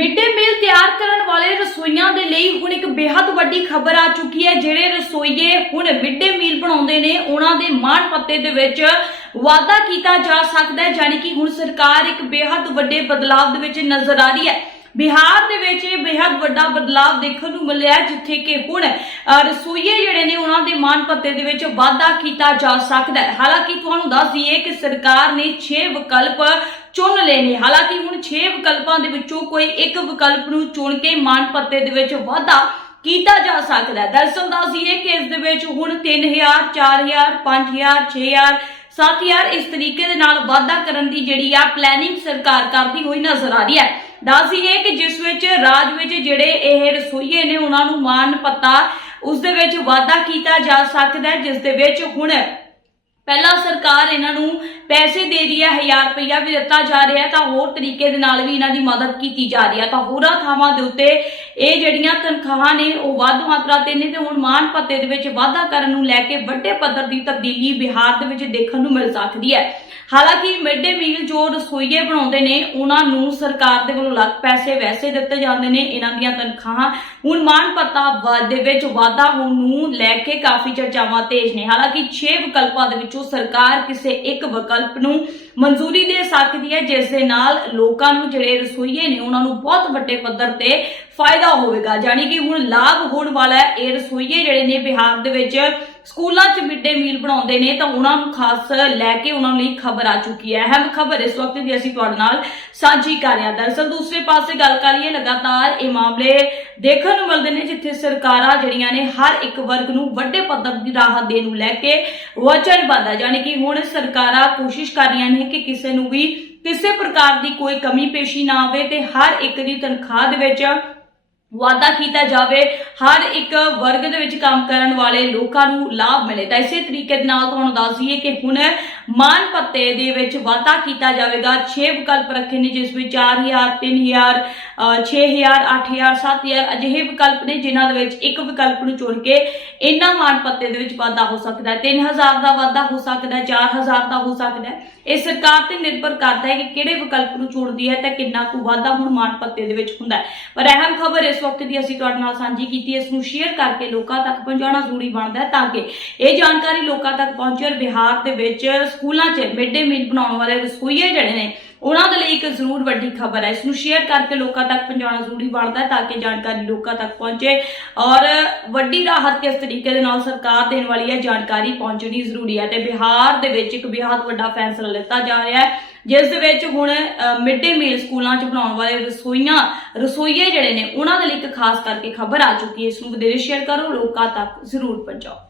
Mid day ਮੀਲ ਤਿਆਰ ਕਰਨ ਵਾਲੇ ਰਸੋਈਆਂ ਦੇ ਲਈ ਹੁਣ ਇੱਕ ਬੇहद ਵੱਡੀ ਖਬਰ ਆ ਚੁੱਕੀ ਹੈ। ਜਿਹੜੇ ਰਸੋਈਏ ਹੁਣ ਮਿਡ ਮੀਲ ਬਣਾਉਂਦੇ ਨੇ, ਉਹਨਾਂ ਦੇ ਮਾਣ ਪੱਤੇ ਦੇ ਵਿੱਚ ਵਾਅਦਾ ਕੀਤਾ ਜਾ ਸਕਦਾ ਹੈ ਯਾਨੀ ਕਿ ਹੁਣ ਸਰਕਾਰ ਇੱਕ ਬੇहद ਵੱਡੇ ਬਦਲਾਅ ਦੇ ਵਿੱਚ ਨਜ਼ਰ ਆ ਰਹੀ ਹੈ। ਬਿਹਾਰ ਦੇ ਵਿੱਚ ਇਹ ਬੇहद ਵੱਡਾ ਬਦਲਾਵ ਦੇਖਣ ਨੂੰ ਮਿਲਿਆ ਜਿੱਥੇ ਕਿ ਹੁਣ ਰਸੋਈਏ ਜਿਹੜੇ ਨੇ, ਉਹਨਾਂ ਦੇ ਮਾਣ ਪੱਤੇ ਦੇ ਵਿੱਚ ਵਾਧਾ ਕੀਤਾ ਜਾ ਸਕਦਾ ਹੈ। ਹਾਲਾਂਕਿ ਤੁਹਾਨੂੰ ਦੱਸ ਦਈਏ ਕਿ ਸਰਕਾਰ ਨੇ 6 ਵਿਕਲਪ ਚੁਣ ਲਏ ਨੇ। ਹਾਲਾਂਕਿ 6 ਵਿਕਲਪਾਂ ਦੇ ਵਿੱਚੋਂ ਕੋਈ ਇੱਕ ਵਿਕਲਪ ਨੂੰ ਚੁਣ ਕੇ ਮਾਣ ਪੱਤੇ ਦੇ ਵਿੱਚ ਵਾਧਾ ਕੀਤਾ ਜਾ ਸਕਦਾ ਹੈ। ਦਰਅਸਲ ਦੱਸ ਦਈਏ ਕਿ ਇਸ ਦੇ ਵਿੱਚ ਹੁਣ 3000 4000 5000 6000 7000 ਇਸ ਤਰੀਕੇ ਦੇ ਨਾਲ ਵਾਧਾ ਕਰਨ ਦੀ ਜਿਹੜੀ ਆ ਪਲੈਨਿੰਗ ਸਰਕਾਰ ਕਰਦੀ ਹੋਈ ਨਜ਼ਰ ਆ ਰਹੀ ਹੈ। ਦੱਸ ਦਈਏ ਕਿ ਜਿਸ ਵਿੱਚ ਰਾਜ ਵਿੱਚ ਜਿਹੜੇ ਇਹ ਰਸੋਈਏ ਨੇ, ਉਹਨਾਂ ਨੂੰ ਮਾਣ ਪਤਾ ਉਸ ਦੇ ਵਿੱਚ ਵਾਧਾ ਕੀਤਾ ਜਾ ਸਕਦਾ ਹੈ, ਜਿਸ ਦੇ ਵਿੱਚ ਹੁਣ ਪਹਿਲਾਂ ਸਰਕਾਰ ਇਹਨਾਂ ਨੂੰ ਪੈਸੇ ਦੇ ਰਹੀ ਹੈ 1000 ਰੁਪਇਆ ਵੀ ਦਿੱਤਾ ਜਾ ਰਿਹਾ ਤਾਂ ਹੋਰ ਤਰੀਕੇ ਦੇ ਨਾਲ ਵੀ ਇਹਨਾਂ ਦੀ ਮਦਦ ਕੀਤੀ ਜਾ ਰਹੀ ਹੈ। ਤਾਂ ਹੋਰਾਂ ਥਾਵਾਂ ਦੇ ਉੱਤੇ ਇਹ ਜਿਹੜੀਆਂ ਤਨਖਾਹਾਂ ਨੇ ਉਹ ਵੱਧ ਮਾਤਰਾ ਤੇ ਨੇ ਤੇ ਹੁਣ ਮਾਣ ਪੱਤੇ ਦੇ ਵਿੱਚ ਵਾਧਾ ਕਰਨ ਨੂੰ ਲੈ ਕੇ ਵੱਡੇ ਪੱਧਰ ਦੀ ਤਬਦੀਲੀ ਬਿਹਾਰ ਦੇ ਵਿੱਚ ਦੇਖਣ ਨੂੰ ਮਿਲ ਸਕਦੀ ਹੈ। ਹਾਲਾਂਕਿ ਮਿਡ ਡੇ ਮੀਲ ਜੋ ਰਸੋਈਏ ਬਣਾਉਂਦੇ ਨੇ, ਉਹਨਾਂ ਨੂੰ ਸਰਕਾਰ ਦੇ ਵੱਲੋਂ ਲੱਖ ਪੈਸੇ ਵੈਸੇ ਦਿੱਤੇ ਜਾਂਦੇ ਨੇ। ਇਹਨਾਂ ਦੀਆਂ ਤਨਖਾਹਾਂ ਹੁਣ ਮਾਣ ਭੱਤਾ ਦੇ ਵਿੱਚ ਵਾਧਾ ਹੋਣ ਨੂੰ ਲੈ ਕੇ ਕਾਫੀ ਚਰਚਾਵਾਂ ਤੇਜ਼ ਨੇ। ਹਾਲਾਂਕਿ 6 ਵਿਕਲਪਾਂ ਦੇ ਵਿੱਚੋਂ ਸਰਕਾਰ ਕਿਸੇ ਇੱਕ ਵਿਕਲਪ ਨੂੰ ਮਨਜ਼ੂਰੀ ਦੇ ਸਕਦੀ ਹੈ, ਜਿਸ ਦੇ ਨਾਲ ਲੋਕਾਂ ਨੂੰ ਜਿਹੜੇ ਰਸੋਈਏ ਨੇ, ਉਹਨਾਂ ਨੂੰ ਬਹੁਤ ਵੱਡੇ ਪੱਧਰ ਤੇ ਫਾਇਦਾ ਹੋਵੇਗਾ। ਯਾਨੀ ਕਿ ਹੁਣ ਲਾਭ ਹੋਣ ਵਾਲਾ ਹੈ ਇਹ ਰਸੋਈਏ ਜਿਹੜੇ ਨੇ ਬਿਹਾਰ ਦੇ ਵਿੱਚ ਸਕੂਲਾਂ 'ਚ ਮਿਡ ਡੇ ਮੀਲ ਬਣਾਉਂਦੇ ਨੇ ਤਾਂ ਉਹਨਾਂ ਨੂੰ ਖਾਸ ਲੈ ਕੇ ਉਹਨਾਂ ਲਈ ਖਬਰ ਆ ਚੁੱਕੀ ਹੈ। ਅਹਿਮ ਖਬਰ ਇਸ ਵਕਤ ਦੀ ਅਸੀਂ ਤੁਹਾਡੇ ਨਾਲ ਸਾਂਝੀ ਕਰ ਰਹੇ ਹਾਂ। ਦਰਅਸਲ ਦੂਸਰੇ ਪਾਸੇ ਗੱਲ ਕਰੀਏ ਲਗਾਤਾਰ ਇਹ ਮਾਮਲੇ ਦੇਖਣ ਨੂੰ ਮਿਲਦੇ ਨੇ ਜਿੱਥੇ ਸਰਕਾਰਾਂ ਜਿਹੜੀਆਂ ਨੇ ਹਰ ਇੱਕ ਵਰਗ ਨੂੰ ਵੱਡੇ ਪੱਧਰ ਦੀ ਰਾਹਤ ਦੇਣ ਨੂੰ ਲੈ ਕੇ ਵਚਨਬੱਧ ਹੈ। ਯਾਨੀ ਕਿ ਹੁਣ ਸਰਕਾਰਾਂ ਕੋਸ਼ਿਸ਼ ਕਰ ਰਹੀਆਂ ਨੇ ਕਿ ਕਿਸੇ ਨੂੰ ਵੀ ਕਿਸੇ ਪ੍ਰਕਾਰ ਦੀ ਕੋਈ ਕਮੀ ਪੇਸ਼ੀ ਨਾ ਆਵੇ ਤੇ ਹਰ ਇੱਕ ਦੀ ਤਨਖਾਹ ਦੇ ਵਿੱਚ ਵਾਅਦਾ ਕੀਤਾ ਜਾਵੇ, ਹਰ ਇੱਕ ਵਰਗ ਦੇ ਵਿੱਚ ਕੰਮ ਕਰਨ ਵਾਲੇ ਲੋਕਾਂ ਨੂੰ ਲਾਭ ਮਿਲੇ। ਤਾਂ ਇਸੇ ਤਰੀਕੇ ਦੇ ਨਾਲ ਤੁਹਾਨੂੰ ਦੱਸ ਦਈਏ ਕਿ ਹੁਣ ਮਾਨ ਪੱਤੇ ਦੇ ਵਿੱਚ ਵਾਧਾ ਕੀਤਾ ਜਾਵੇਗਾ। 6 ਵਿਕਲਪ ਰੱਖੇ ਨੇ ਜਿਸ ਵਿੱਚ 4000 3000 ਅ, 6000 8000 7000 ਅਜਿਹੇ ਵਿਕਲਪ ਨੇ ਜਿਨ੍ਹਾਂ ਦੇ ਵਿੱਚ ਇੱਕ ਵਿਕਲਪ ਨੂੰ ਚੁਣ ਕੇ ਇਹਨਾਂ ਮਾਨ ਪੱਤੇ ਦੇ ਵਿੱਚ ਵਾਧਾ ਹੋ ਸਕਦਾ ਹੈ। 3000 ਦਾ ਵਾਧਾ ਹੋ ਸਕਦਾ ਹੈ 4000 ਦਾ ਹੋ ਸਕਦਾ ਹੈ। ਇਹ ਸਰਕਾਰ ਤੇ ਨਿਰਭਰ ਕਰਦਾ ਹੈ ਕਿ ਕਿਹੜੇ ਵਿਕਲਪ ਨੂੰ ਚੁਣਦੀ ਹੈ ਤੇ ਕਿੰਨਾ ਕੁ ਵਾਧਾ ਹੁਣ ਮਾਨ ਪੱਤੇ ਦੇ ਵਿੱਚ ਹੁੰਦਾ ਹੈ। ਪਰ ਅਹਿਮ ਖਬਰ ਇਸ ਵਕਤ ਦੀ ਅਸੀਂ ਤੁਹਾਡੇ ਨਾਲ ਸਾਂਝੀ ਕੀਤੀ ਇਸ ਨੂੰ ਸ਼ੇਅਰ ਕਰਕੇ ਲੋਕਾਂ ਤੱਕ ਪਹੁੰਚਾਉਣਾ ਜ਼ਰੂਰੀ ਬਣਦਾ ਹੈ ਤਾਂ ਕਿ ਇਹ ਜਾਣਕਾਰੀ ਲੋਕਾਂ ਤੱਕ ਪਹੁੰਚੇ ਔਰ ਬਿਹਾਰ ਦੇ ਵਿੱਚ ਸਕੂਲਾਂ 'ਚ ਮਿਡ ਡੇ ਮੀਲ ਬਣਾਉਣ ਵਾਲੇ ਰਸੋਈਏ ਜਿਹੜੇ ਨੇ, ਉਹਨਾਂ ਦੇ ਲਈ ਇੱਕ ਜ਼ਰੂਰ ਵੱਡੀ ਖਬਰ ਹੈ। ਇਸ ਨੂੰ ਸ਼ੇਅਰ ਕਰਕੇ ਲੋਕਾਂ ਤੱਕ ਪਹੁੰਚਾਉਣਾ ਜ਼ਰੂਰੀ ਬਣਦਾ ਹੈ ਤਾਂ ਕਿ ਜਾਣਕਾਰੀ ਲੋਕਾਂ ਤੱਕ ਪਹੁੰਚੇ ਔਰ ਵੱਡੀ ਰਾਹਤ ਕਿਸ ਤਰੀਕੇ ਦੇ ਨਾਲ ਸਰਕਾਰ ਦੇਣ ਵਾਲੀ ਹੈ, ਜਾਣਕਾਰੀ ਪਹੁੰਚਣੀ ਜ਼ਰੂਰੀ ਹੈ ਤੇ ਬਿਹਾਰ ਦੇ ਵਿੱਚ ਇੱਕ ਬਿਹਾਰ ਵੱਡਾ ਫੈਸਲਾ ਲਿੱਤਾ ਜਾ ਰਿਹਾ ਹੈ, ਜਿਸ ਦੇ ਵਿੱਚ ਹੁਣ ਮਿਡ ਡੇ ਮੀਲ ਸਕੂਲਾਂ 'ਚ ਬਣਾਉਣ ਵਾਲੇ ਰਸੋਈਆਂ, ਰਸੋਈਏ ਜਿਹੜੇ ਨੇ, ਉਹਨਾਂ ਦੇ ਲਈ ਇੱਕ ਖਾਸ ਕਰਕੇ ਖਬਰ ਆ ਚੁੱਕੀ ਹੈ। ਇਸ ਨੂੰ ਵਧੇਰੇ ਸ਼ੇਅਰ ਕਰੋ, ਲੋਕਾਂ ਤੱਕ ਜ਼ਰੂਰ ਪਹੁੰਚਾਓ।